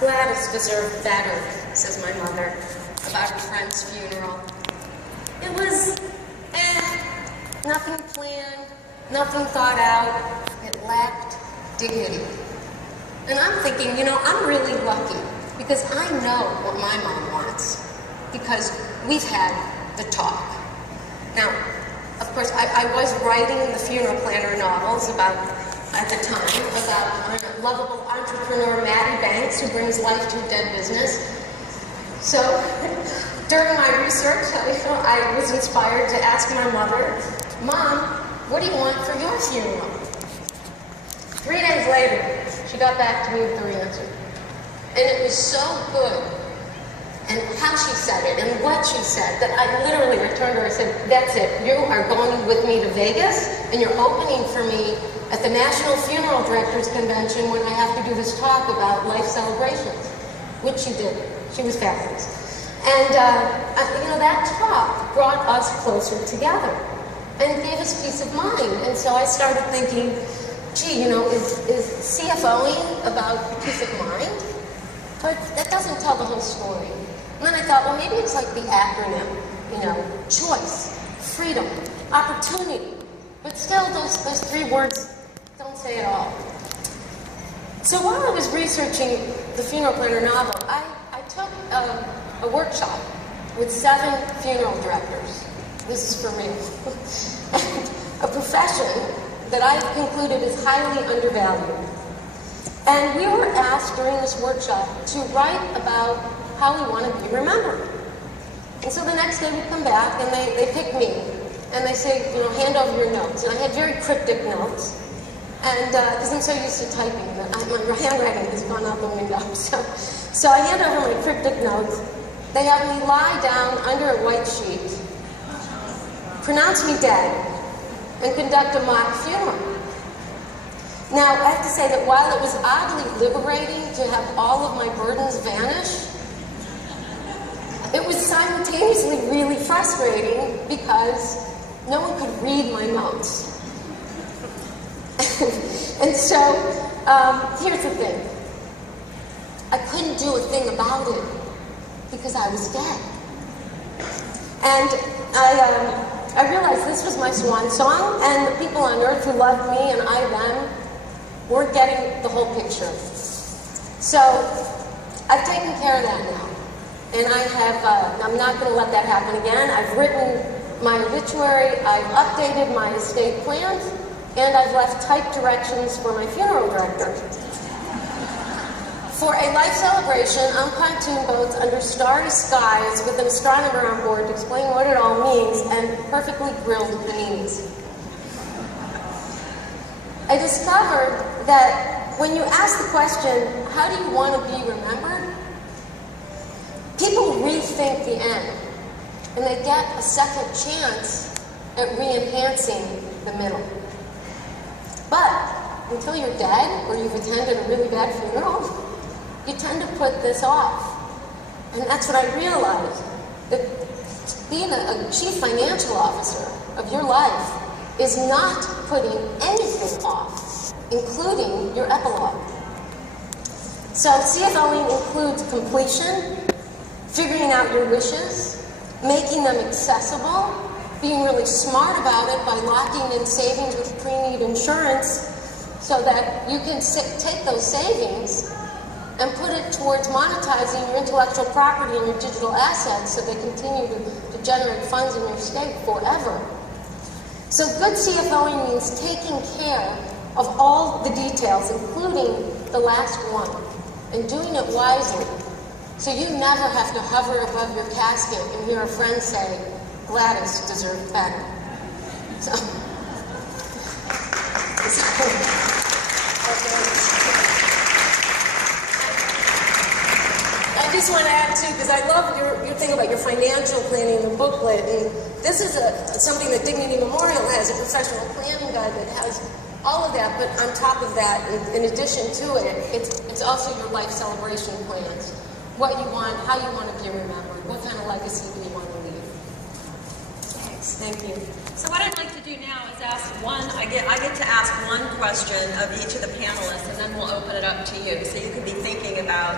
Gladys deserved better, says my mother, about her friend's funeral. It was, nothing planned, nothing thought out. It lacked dignity. And I'm thinking, you know, I'm really lucky because I know what my mom wants because we've had the talk. Now, of course, I was writing the funeral planner novels at the time, about a lovable entrepreneur, Maddie Banks, who brings life to a dead business. So, during my research, I was inspired to ask my mother, Mom, what do you want for your funeral? 3 days later, she got back to me with her answer. And it was so good, and how she said it, and what she said, that I literally returned to her and said, that's it, you are going with me to Vegas, and you're opening for me at the National Funeral Directors Convention when I have to do this talk about life celebrations, which she did. She was fabulous. And, that talk brought us closer together and gave us peace of mind. And so I started thinking, gee, is CFOing about peace of mind? But that doesn't tell the whole story. And then I thought, well, maybe it's like the acronym, choice, freedom, opportunity. But still, those 3 words don't say it all. So while I was researching the funeral planner novel, I took a workshop with 7 funeral directors. This is for real. A profession that I've concluded is highly undervalued. And we were asked during this workshop to write about how we want to be remembered. And so the next day we come back and they pick me. And they say, hand over your notes. And I had very cryptic notes. And because I'm so used to typing that my handwriting has gone out the window. So I hand over my cryptic notes. They have me lie down under a white sheet, pronounce me dead, and conduct a mock funeral. Now, I have to say that while it was oddly liberating to have all of my burdens vanish, it was simultaneously really frustrating because no one could read my notes. And so, here's the thing. I couldn't do a thing about it because I was dead. And I realized this was my swan song, and the people on earth who loved me and I them weren't getting the whole picture. So I've taken care of that now. And I'm not going to let that happen again. I've written my obituary, I've updated my estate plans, and I've left typed directions for my funeral director. For a life celebration on pontoon boats under starry skies with an astronomer on board to explain what it all means and perfectly grilled paninis. I discovered that when you ask the question, how do you want to be remembered? People rethink the end, and they get a second chance at re-enhancing the middle. But until you're dead, or you've attended a really bad funeral, you tend to put this off. And that's what I realized, that being a chief financial officer of your life is not putting anything off, including your epilogue. So CFOing includes completion, figuring out your wishes, making them accessible, being really smart about it by locking in savings with pre-need insurance so that you can take those savings and put it towards monetizing your intellectual property and your digital assets so they continue to generate funds in your estate forever. So good CFOing means taking care of all the details, including the last one, and doing it wisely. So you never have to hover above your casket and hear a friend say, Gladys deserved better. So I just want to add too, because I love your thing about your financial planning, the booklet, and this is something that Dignity Memorial has, a professional planning guide that has all of that, but on top of that, in addition to it, it's also your life celebration plans. What you want, how you want to be remembered, what kind of legacy do you want to leave. Thanks. Thank you. So what I'd like to do now is ask I get to ask one question of each of the panelists, and then we'll open it up to you. So you could be thinking about